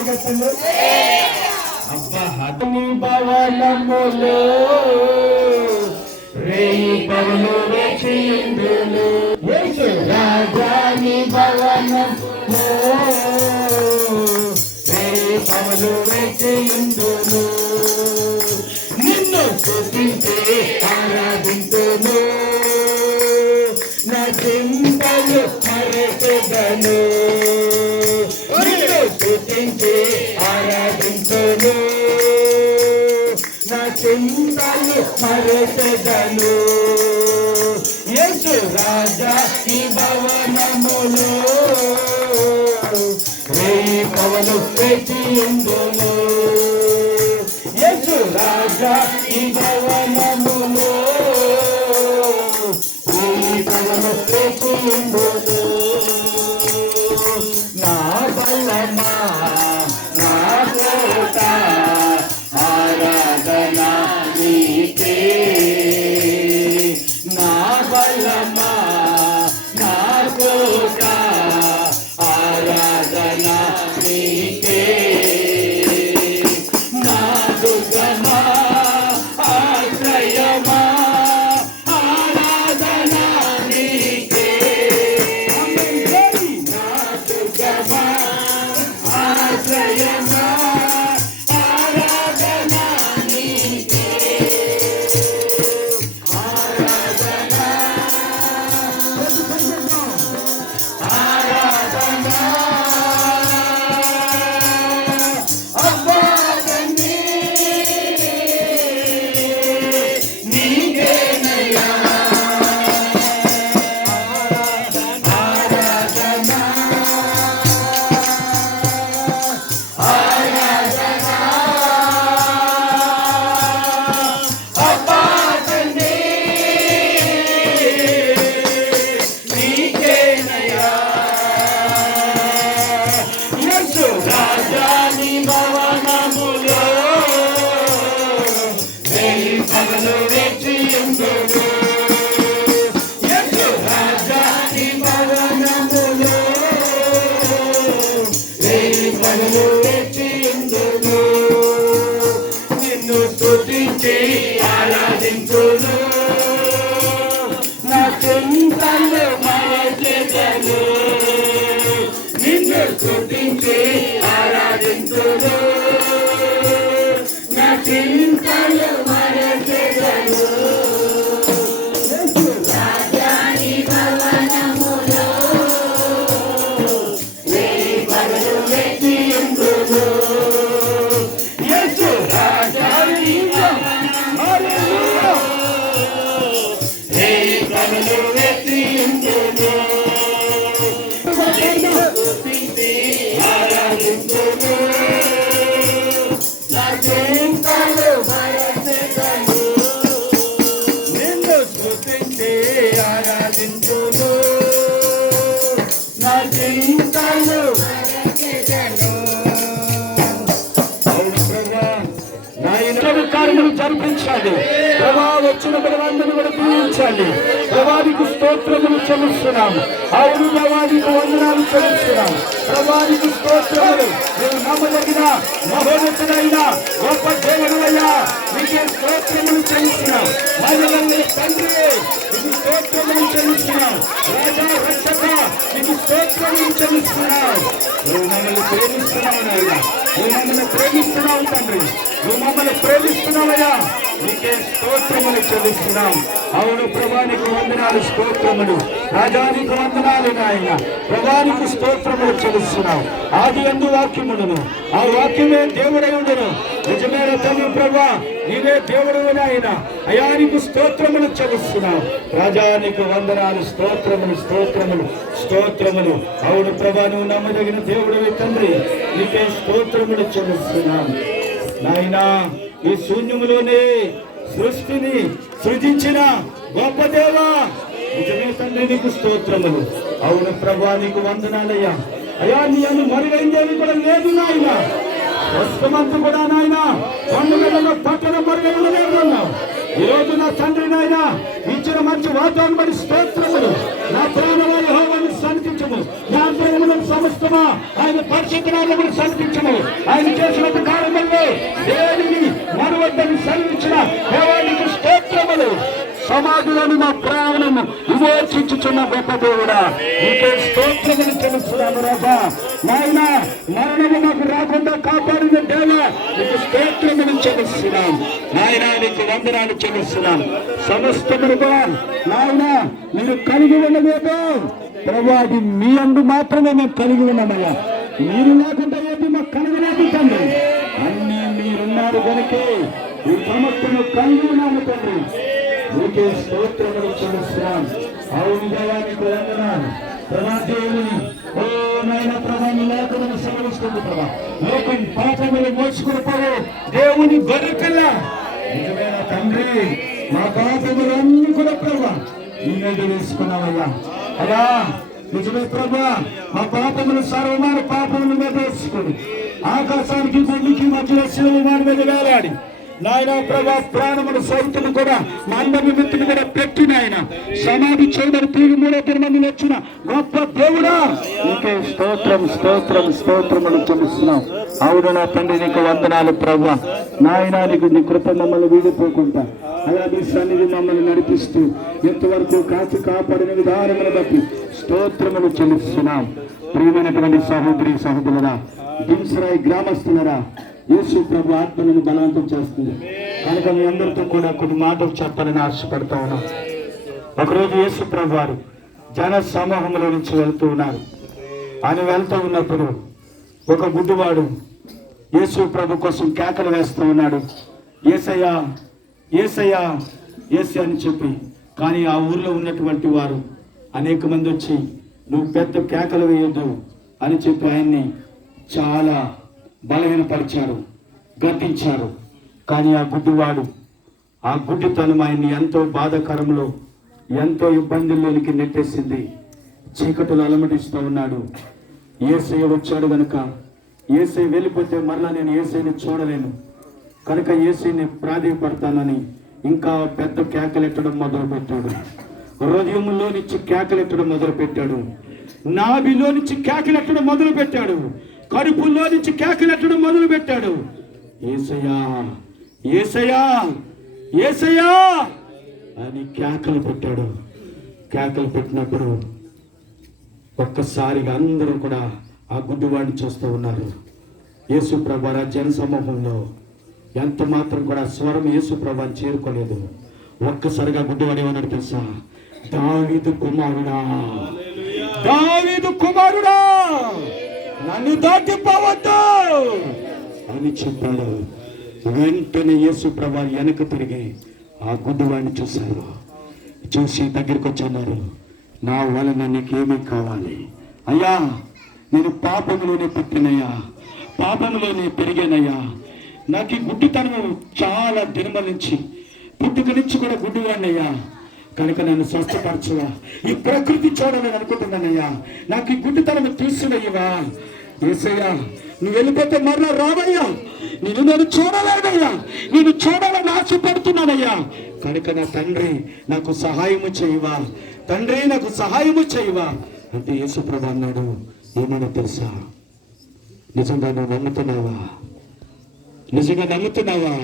పరిగెత్తండి. అబ్బా అతని భవనములో రేయి పవను వేచియుండును. యేసు రాజాని భవనములో రేయి పవను వేచియుండును. నిన్ను స్తుతించి ఆరాధింతును, నా చింతలు మరచెదను. నిన్ను స్తుతించి ఆరాధింతును, నా చింతలు మరచెదను. యేసు రాజా ఈ భవనములో రేయి పవను వేచియుండును. యేసు రాజా ఈ భవనములో రేయి పవను వేచియుండును. నా బలమా నా కోట ఆరాధన నీకే. నా బలమా నా కోట ఆరాధన నీకే. నా దుర్గమా ఆశ్రయమా ఆరాధన నీకే. నా దుర్గమా ఆశ్రయమా ఆరాధన నీకే. ఆరాధన ఆరాధన అవ్వాదని నీకేనయ్యా. ఆరాధన ఆరాధన అవ్వాదని నీకేనయ్యా. యేసు రాజాని భవనములో రేయి పవను వేచియుండును. యేసు రాజాని భవనములో రేయి పవను వేచియుండును. నిన్ను స్తుతించి ఆరాధించును, నా చింతలు మరచెదను. నిన్ను స్తుతించి ఆరాధించును, నా చింతలు మరచెదను. రాజాని భవనములో రేయి పవను వేచియుండును. యేసు రాజాని భవనములో రేయి పవను వేచియుండును. స్తుతించి ఆరాధించును, నా చింతలు మరచెదను. నిన్ను స్తుతించి ఆరాధించును, నా చింతలు మరచెదను. అవును ప్రభా, నాయన కార్యములు జరిపించాలి ప్రభా. వచ్చిన బలవంతుని కూడా దీవించాలి ప్రభా. నీకు స్తోత్రములు చెల్లిస్తున్నాము. అవును ప్రభా, నీకు వందనాలు చెల్లిస్తున్నాము ప్రభా. నీకు స్తోత్రములు. నువ్వు నమ్మదగిన మహోన్నతుడైన గొప్ప దేవుడయ్యా, నీకే స్తోత్రములు చెల్లిస్తున్నాం. మహిళల తండ్రి నీకు స్తోత్రములు చెల్లిస్తున్నాం. రాజా రక్షక నీకు స్తోత్రములు చెల్లిస్తున్నాం. నువ్వు మమ్మల్ని ప్రేమిస్తున్నావు నాయన, నువ్వు మమ్మల్ని ప్రేమిస్తున్నావు తండ్రి, నువ్వు మమ్మల్ని ప్రేమిస్తున్నావయ్యా. నీకే స్తోత్రములు చెల్లిస్తున్నాం. అవును ప్రభా, నీకు వందనాలు స్తోత్రములు. రాజానికి వందనాలు నాయన. ప్రభానికి స్తోత్రములు చెల్లిస్తున్నాం. ఆది యందు వాక్యములను, ఆ వాక్యమే దేవుడై ఉండును. నిజమైన తండ్రి ప్రభా, నీవే దేవుడు నాయన. అయానికి స్తోత్రములు చెల్లిస్తున్నాం. రాజానికి వందనాలు. స్తోత్రములు స్తోత్రములు స్తోత్రములు. అవును ప్రభా, నువ్వు నమ్మదగిన దేవుడివి తండ్రి, నీకే స్తోత్రములు చెల్లిస్తున్నాం నాయనా. ఈ శూన్యములోనే సృష్టిని సృజించిన గొప్ప దేవా, నిజమే తండ్రి నీకు స్తోత్రములు. అవును ప్రభా, నీకు వందనాలయ్యా. అయ్యా, నీ అను మరుగైందేవి కూడా లేదు నాయన. వస్తమంతా కూడా నాయన పండుగలలో పట్టణ మరుగైన లేదన్నావు. ఈ రోజు నా తండ్రి నాయన ఇచ్చిన మంచి వాతావరణం స్తోత్రములు. నా ప్రాణవాయు యెహోవాను సన్నిధించుము, నా ప్రేమను సమస్తమా ఆయన పరిశుద్ధ నామమును సన్నిధించము. ఆయన చేసిన కార్యముల్లో దేనిని మరువద్దని సన్నిధించిన దేవానికి స్తోత్రములు. సమాధిలోని మా ప్రాణము విమోచించుచున్న గొప్ప దేవుడా నీకే స్తోత్రములు చెల్లిస్తున్నాము రాజా. నాయన మరణము మాకు రాకుండా కాపాడిన దేవా నీకు స్తోత్రములు చెల్లిస్తున్నాం. నాయన నీకు వందనాలు చెల్లిస్తున్నాం. సమస్తముగా నాయన మీరు కలిగి ఉన్నదేదో ప్రభు అది మీ అందు మాత్రమే మేము కలిగి ఉన్నామయ్యా. మీరు లేకుండా ఏది మాకు కలగలేదు తండ్రి. అన్నీ మీరున్నారు కనుకే ఈ సమస్తను కలిగి ఉన్నాము తండ్రి. నీకే స్తోత్రములు చెల్లిస్తున్నాం. అవును దేవానికి వందనాలు. ప్రభా దేవుని ఓ నాయన ప్రభా నీ లేఖను సెలవిస్తుంది ప్రభా. లోకం పాపములు మోసుకుని పోవు దేవుని గొర్రెపిల్ల నిజమైన తండ్రి. మా పాపములన్నీ కూడా ప్రభా నీ మీద వేసుకున్నావయ్యా. అలా నిజమే ప్రభా మా పాపములు సర్వమాన పాపముల మీద వేసుకుని ఆకాశానికి భూమికి మధ్యలో శిలువ వారి మీద వేలాడి నాయన ప్రభా ప్రాణములు సైతం కూడా మా అందరి మిత్రులు కూడా పెట్టిన ఆయన సమాధి చేయడం తిరిగి 3 మంది వచ్చిన గొప్ప దేవుడా నీకే స్తోత్రం స్తోత్రం స్తోత్రములు చెల్లిస్తున్నాం. అవును నా తండ్రి నీకు వందనాలు ప్రభా. నాయన నీకు నీ కృప మమ్మల్ని వీడిపోకుండా అలా నీ సన్నిధి మమ్మల్ని నడిపిస్తూ ఎంతవరకు కాచి కాపాడిన విధానమును బట్టి స్తోత్రములు చెల్లిస్తున్నాం. ప్రియమైనటువంటి సహోదరి సహోదరులరా, దింసరాయి గ్రామస్తులరా, యేసు ప్రభు ఆత్మలను బలవంతం చేస్తుంది కనుక మీ అందరితో కూడా కొన్ని మాటలు చెప్పాలని ఆశపడతా ఉన్నాం. ఒకరోజు యేసు ప్రభు వారు జన సమూహంలో నుంచి వెళ్తూ ఉన్నారు. ఆయన వెళ్తూ ఉన్నప్పుడు ఒక గుడ్డివాడు యేసు ప్రభు కోసం కేకలు వేస్తూ ఉన్నాడు. యేసయ్యా యేసయ్యా యేసయ్య అని చెప్పి. కానీ ఆ ఊర్లో ఉన్నటువంటి వారు అనేక మంది వచ్చి నువ్వు పెద్ద కేకలు వేయొద్దు అని చెప్పి ఆయన్ని చాలా బలహీనపరిచారు, గద్దించారు. కానీ ఆ గుడ్డివాడు ఆ గుడ్డితనం ఆయన్ని ఎంతో బాధాకరంలో ఎంతో ఇబ్బందుల్లోనికి నెట్టేసింది. చీకటులు అలమటిస్తూ ఉన్నాడు. యేసయ్య వచ్చాడు కనుక యేసయ్య వెళ్ళిపోతే మరలా నేను యేసయ్యని చూడలేను కనుక యేసయ్యని ప్రాధేయపడతానని ఇంకా పెద్ద కేకలెట్టడం మొదలుపెట్టాడు. హృదయంలో నుంచి కేకలెట్టడం మొదలుపెట్టాడు. నాభిలో నుంచి కేకలెట్టడం మొదలుపెట్టాడు. కడుపులో నుంచి కేకలెట్టడం మొదలుపెట్టాడు. యేసయ్యా యేసయ్యా యేసయ్యా అని కేకలు పెట్టాడు. కేకలు పెట్టినప్పుడు ఒక్కసారిగా అందరూ కూడా ఆ గుడ్డివాడిని చూస్తూ ఉన్నారు. యేసు ప్రభు జన సమూహంలో ఎంత మాత్రం కూడా స్వరం యేసు ప్రభుని చేరుకోలేదు. ఒక్కసారిగా గుడ్డివాడు ఏమన్నాడు తెలుసా? దావీదు కుమారుడా, దావీదు కుమారుడా, నన్ను దాటిపోవద్దు అని చెప్పాడు. వెంటనే యేసు ప్రభు వెనక తిరిగి ఆ గుడ్డివాడిని చూశారు. చూసి దగ్గరికి వచ్చన్నారు. నా వలన నీకేమీ కావాలి? అయ్యా నేను పాపంలోనే పుట్టినయ్యా, పాపంలోనే పెరిగానయ్యా. నాకు ఈ గుడ్డితనం చాలా దినముల నుంచి పుట్టుక నుంచి కూడా గుడ్డివాడినయ్యా. కనుక నన్ను స్వస్థపరచవా? ఈ ప్రకృతి చూడాలని అనుకుంటున్నానయ్యా. నాకు ఈ గుడ్డితనం తీసివేయవా? యేసయ్యా నువ్వు వెళ్ళిపోతే మరలా రావయ్యా. నన్ను చూడలేదయ్యా, నేను చూడాలని ఆశపడుతున్నానయ్యా. కనుక నా తండ్రి నాకు సహాయము చేయవా? తండ్రి నాకు సహాయము చేయవా అంటే యేసు ప్రభు అన్నాడు, ఏమన్నా తెలుసా? నిజంగా నువ్వు నమ్ముతున్నావా? నిజంగా నమ్ముతున్నావా?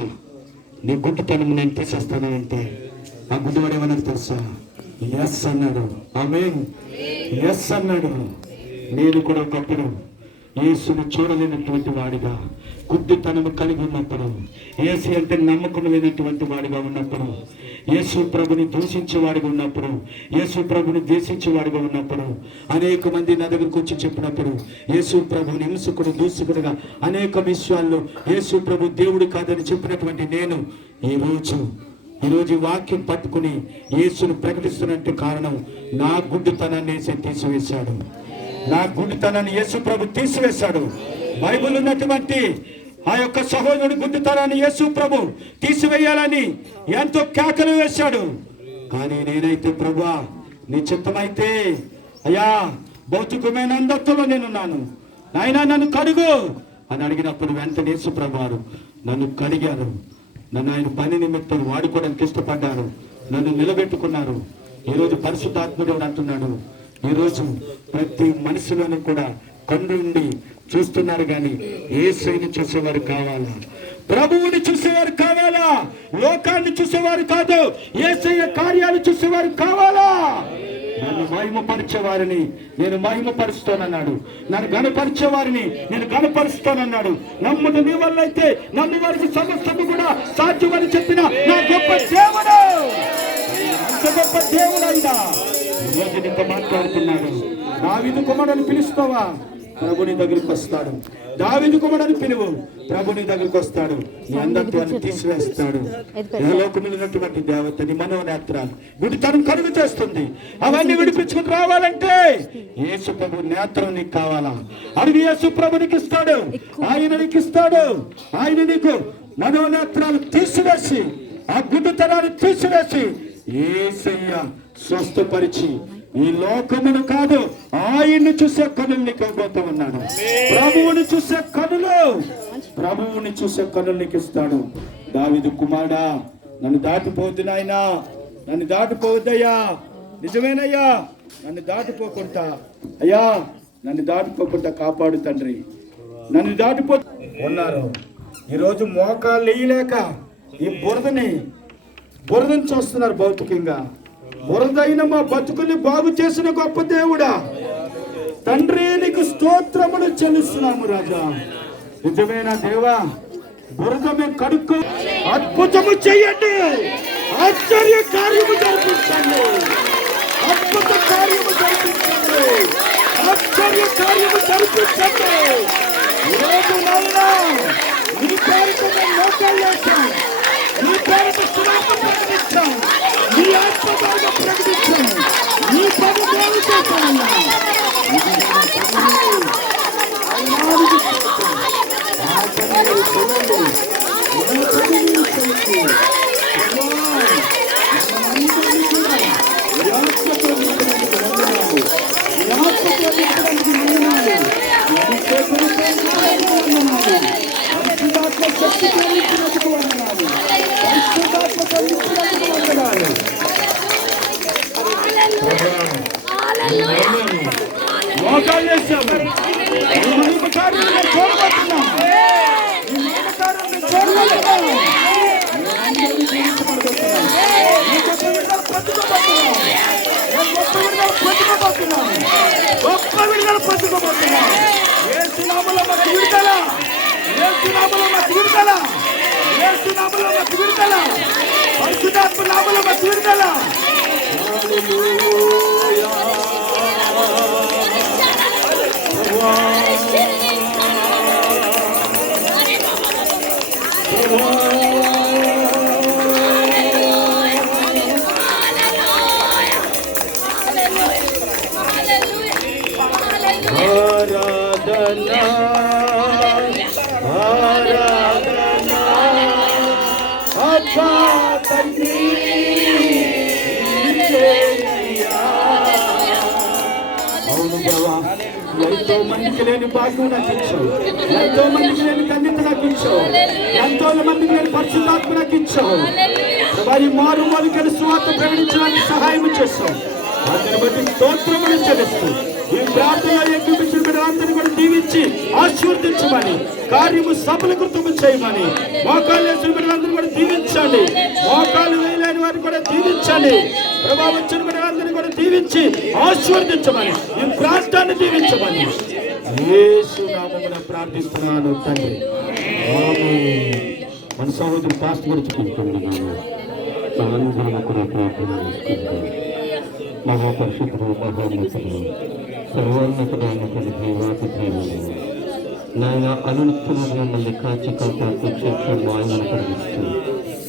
నీ గుడ్డితనం నేను తీసేస్తాను అంటే ఆ గుడ్డివాడు ఏమన్నాడు తెలుసా? ఎస్ అన్నాడు. ఆమేన్, ఎస్ అన్నాడు. నేను కూడా ఒకప్పుడు యేసును చూడలేనటువంటి వాడిగా గుడ్డితనము కలిగి ఉన్నప్పుడు, యేసు అంటే నమ్మకం లేనటువంటి వాడిగా ఉన్నప్పుడు, యేసు ప్రభుని దూషించేవాడిగా ఉన్నప్పుడు, యేసు ప్రభుని ద్వేషించేవాడిగా ఉన్నప్పుడు, అనేక మంది నా దగ్గరకు వచ్చి చెప్పినప్పుడు యేసు ప్రభుని హింసకుడు దూషకుడుగా అనేక విషయాల్లో యేసు ప్రభు దేవుడు కాదని చెప్పినటువంటి నేను ఈరోజు వాక్యం పట్టుకుని యేసును ప్రకటిస్తున్నట్టు కారణం నా గుడ్డితనాన్ని యేసు తీసివేశాడు. నా గుడ్డితనాన్ని యేసు ప్రభు తీసివేశాడు. బైబిల్ ఉన్నటువంటి ఆ యొక్క సహోదరుడి గుడ్డితనాన్ని యేసు ప్రభు తీసివేయాలని ఎంతో కేకలు వేశాడు. కానీ నేనైతే ప్రభువా నీ చిత్తమైతే అయ్యా భౌతికమైన అందత్వంలో నేనున్నాను, నాయనా నన్ను కడుగు అని అడిగినప్పుడు వెంటనే యేసు ప్రభు వారు నన్ను కడిగారు. నన్ను ఆయన పని నిమిత్తం వాడుకోవడానికి ఇష్టపడ్డారు. నన్ను నిలబెట్టుకున్నారు. ఈరోజు పరిశుద్ధాత్ముడు అంటున్నాడు, ఈరోజు ప్రతి మనిషిలోనూ కూడా కన్నుండి చూస్తున్నారు కానీ యేసుని చూసేవారు కావాలా, ప్రభువుని చూసేవారు కావాలా, లోకాన్ని చూసేవారు కాదు, యేసయ్య కార్యాలు చూసేవారు కావాలా. నన్ను మహిమపరిచేవారిని నేను మహిమపరుస్తానన్నాడు, నన్ను గణపరిచేవారిని నేను గణపరుస్తానన్నాడు. నమ్ముడు నీ వల్ల అయితే నన్ను వారికి సమస్తము కూడా సాధ్యమని చెప్పిన నా గొప్ప దేవుడు, అంత గొప్ప దేవుడైనా ఈరోజు నీతో మాట్లాడుతున్నాడు. దావీదు కుమారుని పిలుస్తావా, ప్రభుని దగ్గరికి వస్తాడు. దావీదు కుమారుని పిలువు, ప్రభుని దగ్గరికి వస్తాడు. నీ అందరితో తీసివేస్తాడు. లోకములున్నటువంటి దేవతని మనోనేత్రాలు విడితనం కలుగు చేస్తుంది. అవన్నీ విడిపించుకుని రావాలంటే యేసు ప్రభు నేత్రం నీకు కావాలా? అడిగి యేసు ప్రభు నీకు ఇస్తాడు, ఆయన నీకు ఇస్తాడు. ఆయన నీకు మనోనేత్రాలు తీసివేసి, ఆ గుడ్డితనాన్ని తీసివేసి యేసయ్య స్వస్థపరిచి ఈ లోకమును కాదు ఆయన్ని చూసే కనులు నీకు ఇవ్వబోతూ ఉన్నాడు. ప్రభువుని చూసే కనులు, ప్రభువుని చూసే కనులు నీకు ఇస్తాడు. దావీదు కుమారుడా, నన్ను దాటిపోవద్దు నాయనా, నన్ను దాటిపోవద్దయ్యా, నిజమేనయ్యా, నన్ను దాటిపోకుండా అయ్యా, నన్ను దాటిపోకుండా కాపాడు తండ్రి, నన్ను దాటిపో ఉన్నారు. ఈరోజు మోకాళ్ళు వేయలేక ఈ బురదని చూస్తున్నారు. భౌతికంగా బురదైన మా బతుకుని బాగు చేసిన గొప్ప దేవుడా తండ్రి, నీకు స్తోత్రములు చెల్లిస్తున్నాము రాజా. నిజమైన దేవా, బురద మేము కడుక్కో, అద్భుతము చెయ్యండి, ఆశ్చర్య కార్యము జరిపించండి, అద్భుత కార్యము జరిపించండి, ఆశ్చర్య కార్యము జరిపించండి. ఈరోజు నాయనా నీ పేరుతో మేము మోకాళ్ళు వేసాం, నీ పేరుతో సువార్త ప్రకటించాం, నీ ఆత్మబాగా ప్రకటించాం, నీ పని బాగు చేశామన్నా. ఎంతో మందికి లేని భాగ్యం నాకు ఇచ్చావు, ఎంతో మందికి లేని కన్యత నాకు ఇచ్చావు, ఎంతో మందికి లేని పరిశుద్ధాత్మ నాకు ఇచ్చావు. వారి మారు మొదటి స్వార్థ ప్రకటించడానికి సహాయం చేస్తావు. అందరి బట్టి స్తోత్రములు చెల్లిస్తూ ఈ ప్రార్థనలో ఎక్కిపించిన బిడ్డలందరినీ కూడా దీవించి ఆశీర్వదించమని, కార్యము సఫలీకృతము చేయమని, మోకాళ్ళు వేసిన బిడ్డలందరినీ కూడా దీవించండి, మోకాళ్ళు వేయలేని వారిని కూడా దీవించండి, ప్రభావం వచ్చిన బిడ్డలందరినీ కూడా దీవించి ఆశీర్వదించమని, ఈ ప్రాంతాన్ని దీవించమని యేసు నామమున ప్రార్థిస్తున్నాను తండ్రి. మన సహోదరు పాస్ట్ గురించి చెప్పుకుంటున్నాను. మహాపరిశుద్ధుడు, మహోన్నతుడు, సర్వోన్నతుడైనటువంటి దేవాతి దేవుడు నాయన, అనునిత్యము మమ్మల్ని కాచి కాపాడుతూ క్షేత్రంలో ఆయనను కలిగిస్తూ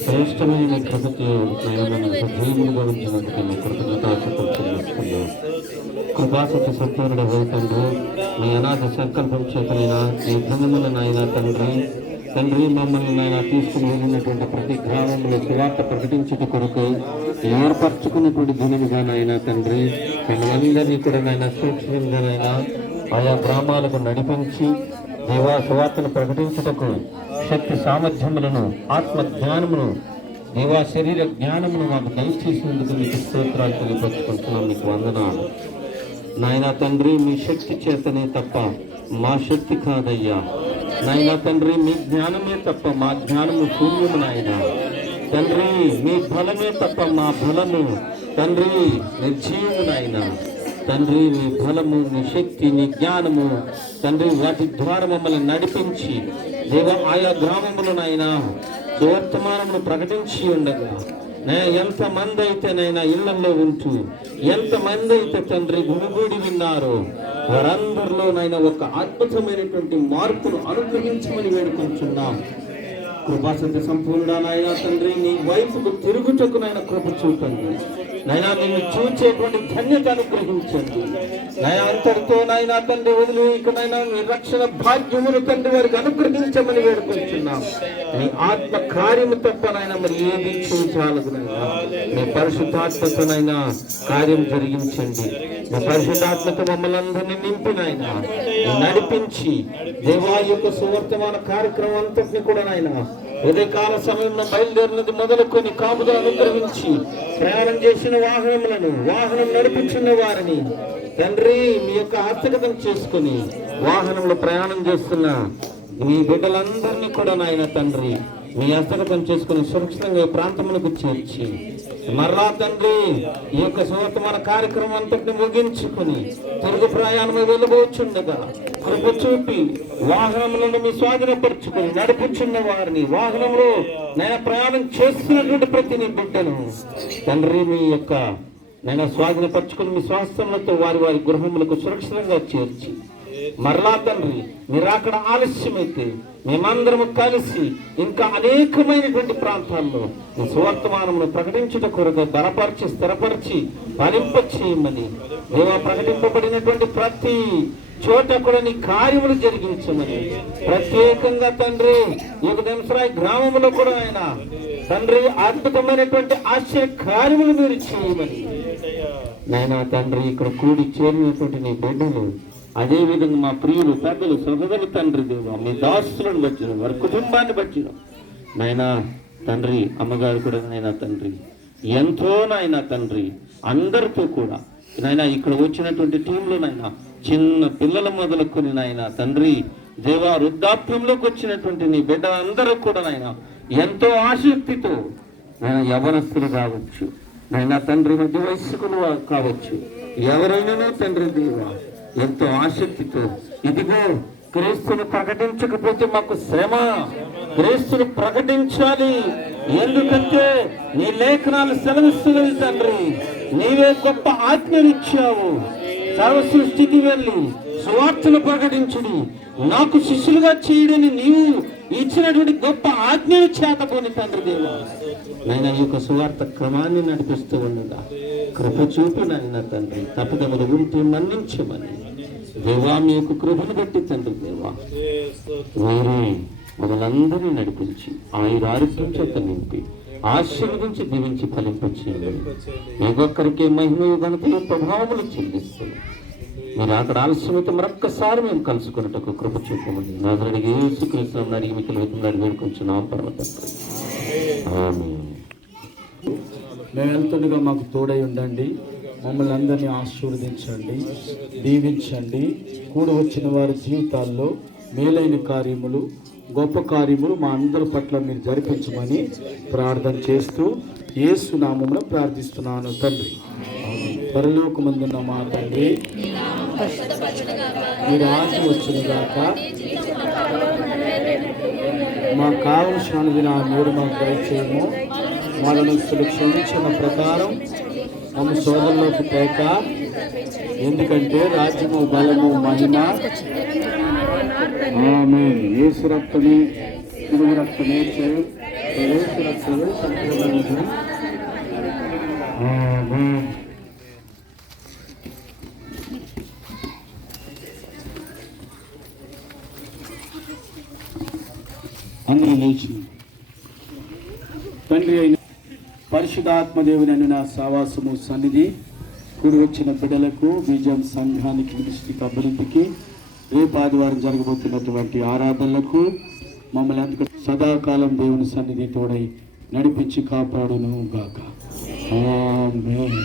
శ్రేష్టమైన కృపతో నయనను సజీవులుగా ఉంచినందుకు మీ కృతజ్ఞతాస్తుతులు చెల్లిస్తున్నాం. కృపాసత సంపూర్ణ తండ్రి, మీ అనాథ సంకల్పం చేతనైనా ఈ ధనముల నాయన తండ్రి మమ్మల్ని నాయన తీసుకుని వెళ్ళినటువంటి ప్రతి గ్రామంలో సువార్త ప్రకటించుట కొరకు ఏర్పరచుకున్నటువంటి దినముగా నాయన తండ్రి, మేమందరినీ కూడా నాయన సూక్ష్మంగానైనా ఆయా గ్రామాలకు నడిపించి దేవా సువార్తను ప్రకటించుటకు శక్తి సామర్థ్యములను, ఆత్మ జ్ఞానమును, దేవా శరీర జ్ఞానమును మాకు దయచేసినందుకు మీకు స్తోత్రాలు తెలియపరుచుకుంటున్నాం. మీకు వందనాలు నాయన తండ్రి. మీ శక్తి చేతనే తప్ప మా శక్తి కాదయ్యా నాయనా తండ్రి, మీ జ్ఞానమే తప్ప మా జ్ఞానము శూన్యము నాయన తండ్రి. మీ బలమే తప్ప మా బలము తండ్రి నిర్జీవము నాయన తండ్రి. మీ బలము, మీ శక్తి, నీ జ్ఞానము తండ్రి, వాటి ద్వారా మమ్మల్ని నడిపించి దేవ ఆయా గ్రామములు నాయన వర్తమానమును ప్రకటించి ఉండగా ఎంతమంది అయితే నైనా ఇళ్లలో ఉంటూ ఎంతమంది అయితే తండ్రి గుమిగూడి విన్నారో వారందరిలో నైనా ఒక అద్భుతమైనటువంటి మార్పును అనుగ్రహించమని వేడుకుంటున్నాం. కృపాసత్య సంపూర్ణ నాయన తండ్రి, నీ వైపుకు తిరుగుటకు నాయన కృప చూపండి నైనా. నిన్ను చూచేటువంటి ధన్యత అనుగ్రహించండి నైనా. అంతటితో నాయన తండ్రి వదిలి ఇకనైనా మీ రక్షణ భాగ్యమును తండ్రి వారికి అనుగ్రహించమని వేడుకుంటున్నాం. మీ ఆత్మ కార్యము తప్ప నాయన మరి ఏది చూచాలదు నైనా. మీ పరిశుద్ధాత్మతోనైనా కార్యం జరిగించండి. మీ పరిశుద్ధాత్మతో మమ్మల్ని అందరినీ నింపి నాయన నడిపించి దేవా యొక్క సువర్తమాన కార్యక్రమం అంతటిని కూడా నాయన ఉదయకాల సమయంలో బయలుదేరినది మొదలుకొని కాపుదల అనుగ్రహించి ప్రయాణం చేసిన వాహనం నడిపించిన వారిని తండ్రి మీ యొక్క హస్తగతం చేసుకుని వాహనంలో ప్రయాణం చేస్తున్న మీ బిడ్డలందరినీ కూడా నాయన తండ్రి మీ హస్తగతం చేసుకుని సురక్షితంగా ఈ ప్రాంతములకు చేర్చి మరలా తండ్రి ఈ యొక్క సువర్తమాన కార్యక్రమం అంతటిని ముగించుకుని తిరుగు ప్రయాణం వెళ్ళబోచుండగా కృప చూపి వాహనములను మీ స్వాధీనపరుచుకుని నడిపించున్న వారిని వాహనంలో నేను ప్రయాణం చేస్తున్నటువంటి ప్రతి నీ బిడ్డను తండ్రి మీ యొక్క నేను స్వాధీనపరుచుకుని మీ స్వాస్థ్యములతో వారి వారి గృహములకు సురక్షితంగా చేర్చి మరలా తండ్రి మీరు అక్కడ ఆలస్యమైతే మేమందరము కలిసి ఇంకా అనేకమైనటువంటి ప్రాంతాల్లో ఈ సువర్తమానమును ప్రకటించుట కొరకు బలపరిచి స్థిరపరిచి ఫలింప చేయమని దేవా ప్రకటింపబడినటువంటి ప్రతి చోట కూడా నీ కార్యములు జరిగించమని ప్రత్యేకంగా తండ్రి ఈ యొక్క దెంసరాయి గ్రామంలో కూడా ఆయన తండ్రి అద్భుతమైనటువంటి ఆశ్చర్య కార్యములు మీరు చేయమని నాయనా తండ్రి ఇక్కడ కూడి చేరినటువంటి నీ బిడ్డలు అదే విధంగా మా ప్రియులు పెద్దలు సహోదరులు తండ్రి దేవా మీ దాసులను బట్టిన వారి కుటుంబాన్ని బట్టిన నాయనా తండ్రి అమ్మగారు కూడా నాయనా తండ్రి ఎంతో నాయనా తండ్రి అందరితో కూడా నాయనా ఇక్కడ వచ్చినటువంటి టీంలో నాయనా చిన్న పిల్లల మొదలుకొని నాయనా తండ్రి దేవా వృద్ధాప్యంలోకి వచ్చినటువంటి నీ బిడ్డలందరూ కూడా నాయనా ఎంతో ఆసక్తితో నాయన యవనస్తులు కావచ్చు నాయనా తండ్రి మధ్య వయస్కులు కావచ్చు ఎవరైనా తండ్రి దేవా ఎంతో ఆసక్తితో ఇదిగో క్రీస్తును ప్రకటించకపోతే మాకు శ్రమ, క్రీస్తును ప్రకటించాలి ఎందుకంటే నీ లేఖనాలు సెలవిస్తున్నది తండ్రి. నీవే గొప్ప ఆజ్ఞనిచ్చావు, సర్వ సృష్టికి వెళ్ళి సువార్తను ప్రకటించుడి, నాకు శిష్యులుగా చేయడని నీవు ఇచ్చినటువంటి గొప్ప ఆజ్ఞను చేతపోని తండ్రి దేవా నైనా ఈ యొక్క సువార్త క్రమాన్ని నడిపిస్తూ ఉండగా కృప చూపి నాయన తండ్రి తప్పుదములు ఉంటే మన్నించమని దేవా మీ యొక్క కృపను బట్టి తండ్రి దేవా వేరే మమ్మల్ందరినీ నడిపించి ఆయురారోగ్యం చేత నింపి ఆశీర్వదించి దీవించి ఫలింపచేయండి. మీ ఒక్కరికే మహిమయు ఘనతయు ప్రభావములు చెల్లిస్తున్నాం. మీరు అక్కడ ఆలస్యమైతే మరొక్కసారి మేము కలుసుకున్నట్టు కృప చూపమని నాదరికి యేసుక్రీస్తు అడిగి మీకు వెళ్తున్నాడు వేడుకొంచున్నాం పరమ తండ్రి. ఆమేన్. మేము వెళ్తుండగా మాకు తోడై ఉండండి, మమ్మల్ని అందరినీ ఆశీర్వదించండి, దీవించండి. కూడి వచ్చిన వారి జీవితాల్లో మేలైన కార్యములు గొప్ప కార్యములు మా అందరి పట్ల మీరు జరిపించమని ప్రార్థన చేస్తూ యేసు నామమున ప్రార్థిస్తున్నాను తండ్రి. పరలోకమందున్న మా తండ్రి, మీ రాజ్యం వచ్చినగాక, మాకు కావలసినది నా మీరు మాకు దయచేయము, వాళ్ళను క్షమించిన ప్రకారం మమ్మ సోదరులకు తేక, ఎందుకంటే రాజ్యము బలము మహిమ ఆమేన్. యేసు రక్తమే తిరుగు రక్తమే యేసు రక్తమే సంపూర్ణ ఆమేన్. అందరూ లేచి తండ్రి అయిన పరిశుద్ధాత్మదేవుని అన్న నా సావాసము సన్నిధి కూడి వచ్చిన బిడ్డలకు బీజం సంఘానికి మినిస్ట్రీకి అభివృద్ధికి రేపు ఆదివారం జరగబోతున్నటువంటి ఆరాధనలకు మమ్మల్ని అంత సదాకాలం దేవుని సన్నిధి తోడై నడిపించి కాపాడును గాక. ఆమేన్.